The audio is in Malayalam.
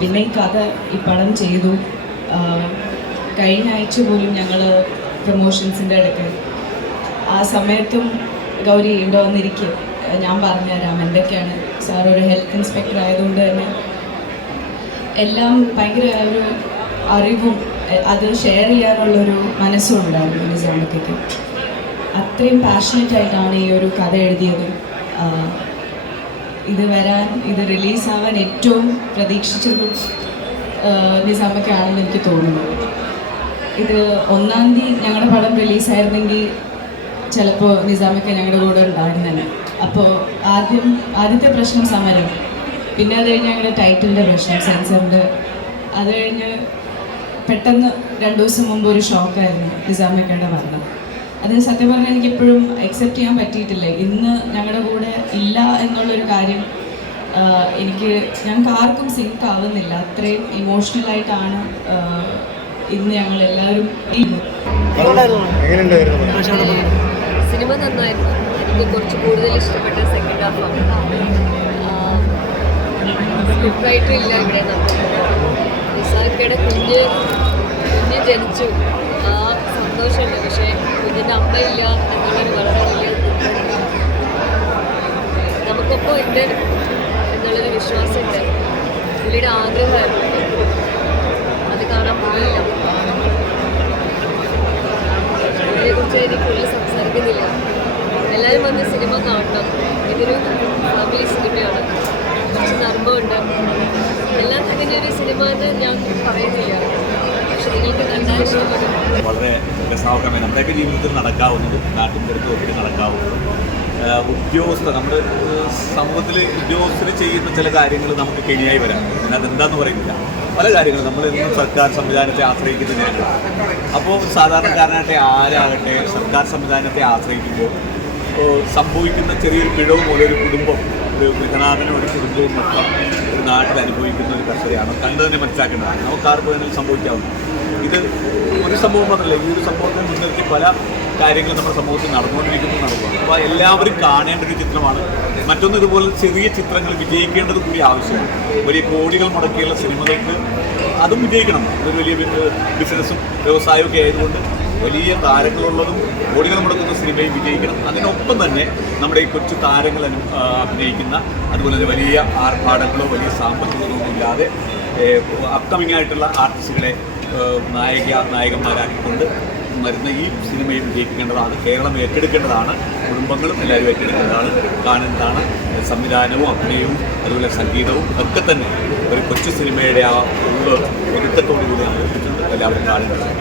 പിന്നെ ഈ കഥ ഈ പടം ചെയ്തു. കഴിഞ്ഞ ആഴ്ച പോലും ഞങ്ങൾ പ്രൊമോഷൻസിൻ്റെ ഇടയ്ക്ക് ആ സമയത്തും ഗൗരി ഇവിടെ വന്നിരിക്കും, ഞാൻ പറഞ്ഞുതരാം എന്തൊക്കെയാണ്. സാർ ഒരു ഹെൽത്ത് ഇൻസ്പെക്ടർ ആയതുകൊണ്ട് തന്നെ എല്ലാം ഭയങ്കര ഒരു അറിവും അത് ഷെയർ ചെയ്യാനുള്ളൊരു മനസ്സും ഉണ്ടായിരുന്നു നിസാമയ്ക്ക്. അത്രയും പാഷനറ്റ് ആയിട്ടാണ് ഈ ഒരു കഥ എഴുതിയതും ഇത് റിലീസാവാൻ ഏറ്റവും പ്രതീക്ഷിച്ചതും നിസാമയ്ക്കാണെന്ന് എനിക്ക് തോന്നുന്നു. ഇത് 1-ാം തീയതി ഞങ്ങളുടെ പടം റിലീസായിരുന്നെങ്കിൽ ചിലപ്പോൾ നിസാമയ്ക്ക് ഞങ്ങളുടെ കൂടെ ഉണ്ടായിരുന്നതന്നെ. അപ്പോൾ ആദ്യത്തെ പ്രശ്നം സമരം, പിന്നെ അത് കഴിഞ്ഞ് ഞങ്ങളുടെ ടൈറ്റിലിൻ്റെ പ്രശ്നം, സെൻസറിൻ്റെ. അത് കഴിഞ്ഞ് പെട്ടെന്ന് 2 ദിവസം മുമ്പ് ഒരു ഷോക്കായിരുന്നു നിസാമയ്ക്കയുടെ മരണം. അത് സത്യം പറഞ്ഞാൽ എനിക്കെപ്പോഴും അക്സെപ്റ്റ് ചെയ്യാൻ പറ്റിയിട്ടില്ല. ഇന്ന് ഞങ്ങളുടെ കൂടെ ഇല്ല എന്നുള്ളൊരു കാര്യം ഞങ്ങൾക്ക് ആർക്കും സിങ്ക് ആവുന്നില്ല. അത്രയും ഇമോഷണലായിട്ടാണ് ഇന്ന് ഞങ്ങൾ എല്ലാവരും. സിനിമ നന്നായിരുന്നു. എനിക്ക് കുറച്ച് കൂടുതൽ ഇഷ്ടപ്പെട്ട സെക്കൻഡ് ഹാഫാണ്. സ്ക്രിപ്റ്റ് റൈറ്റർ ഇല്ല ഇവിടെ. നിസാമയ്ക്കയുടെ കുഞ്ഞ് ജനിച്ചു, ആ സന്തോഷമുണ്ട്. പക്ഷേ കുഞ്ഞിൻ്റെ അമ്മയില്ല എന്നുള്ളൊരു വളരെ വലിയ നമുക്കൊപ്പം ഉണ്ട് എന്നുള്ളൊരു വിശ്വാസമുണ്ട്. പുള്ളിയുടെ ആഗ്രഹമായിരുന്നു, അത് കാണാൻ പോയില്ല. ഇതിനെക്കുറിച്ച് എനിക്ക് കൂടുതൽ സംസാരിക്കുന്നില്ല. എല്ലാവരും വന്ന് സിനിമ കാണണം. ഇതൊരു ഫാമിലി സിനിമയാണ്, കുറച്ച് നർമ്മമുണ്ട്. എല്ലാം ഇതിൻ്റെ ഒരു സിനിമ എന്ന് ഞാൻ പറയുന്നില്ല, പക്ഷെ നിങ്ങൾക്ക് കണ്ടാൽ ഇഷ്ടപ്പെടും. വളരെ രസകരമായി നമ്മുടെയൊക്കെ ജീവിതത്തിൽ നടക്കാവുന്നതും നാട്ടിൻ്റെ അടുത്തും ഒക്കെ നടക്കാവുന്നതും ഉദ്യോഗസ്ഥർ, നമ്മുടെ സമൂഹത്തിൽ ഉദ്യോഗസ്ഥർ ചെയ്യുന്ന ചില കാര്യങ്ങൾ നമുക്ക് കെണിയായി വരാം. അതെന്താന്ന് പറയുന്നില്ല. പല കാര്യങ്ങളും നമ്മൾ എന്നും സർക്കാർ സംവിധാനത്തെ ആശ്രയിക്കുന്ന ജനങ്ങളാണ്. അപ്പോൾ സാധാരണക്കാരനാകട്ടെ ആരാകട്ടെ സർക്കാർ സംവിധാനത്തെ ആശ്രയിക്കുമ്പോൾ സംഭവിക്കുന്ന ചെറിയൊരു പിഴവ് പോലെ ഒരു കുടുംബം, ഒരു ഗൃഹനാഥനും ഒരു കുടുംബവും മൊത്തം ഒരു നാട്ടിൽ അനുഭവിക്കുന്ന ഒരു കർഷകയാണ്. കണ്ടു തന്നെ മനസ്സിലാക്കേണ്ടതാണ്. നമുക്കാർക്ക് വേണമെങ്കിൽ സംഭവിക്കാവുന്നു. ഇത് ഒരു സംഭവം മാത്രമല്ല, ഈ ഒരു സംഭവത്തെ മുൻനിർത്തി പല കാര്യങ്ങളും നമ്മുടെ സമൂഹത്തിൽ നടന്നുകൊണ്ടിരിക്കുന്നു. അപ്പോൾ എല്ലാവരും കാണേണ്ട ഒരു ചിത്രമാണ്. മറ്റൊന്ന്, ഇതുപോലെ ചെറിയ ചിത്രങ്ങൾ വിജയിക്കേണ്ടത് കൂടി ആവശ്യമാണ്. വലിയ കോടികൾ മുടക്കിയുള്ള സിനിമകൾക്ക് അതും വിജയിക്കണം. അതൊരു വലിയ ബിസിനസ്സും വ്യവസായമൊക്കെ ആയതുകൊണ്ട് വലിയ താരങ്ങളുള്ളതും കോടികൾ മുടക്കുന്ന സിനിമയും വിജയിക്കണം. അതിനൊപ്പം തന്നെ നമ്മുടെ ഈ കൊച്ചു താരങ്ങൾ അഭിനയിക്കുന്ന, അതുപോലെ തന്നെ വലിയ ആർഭാടങ്ങളോ വലിയ സാമ്പത്തികമോ ഇല്ലാതെ അപ്കമിങ് ആയിട്ടുള്ള ആർട്ടിസ്റ്റുകളെ നായകന്മാരാക്കിക്കൊണ്ട് വരുന്ന ഈ സിനിമയും വിജയിക്കേണ്ടതാണ്. കേരളം ഏറ്റെടുക്കേണ്ടതാണ്. കുടുംബങ്ങളും എല്ലാവരും ഏറ്റെടുക്കേണ്ടതാണ്, കാണേണ്ടതാണ്. സംവിധാനവും അഭിനയവും അതുപോലെ സംഗീതവും ഒക്കെ തന്നെ ഒരു കൊച്ചു സിനിമയുടെ ആ ഒതുക്കത്തോടു കൂടി അവതരിപ്പിച്ചിട്ടുണ്ട്. എല്ലാവരും കാണേണ്ടതാണ്.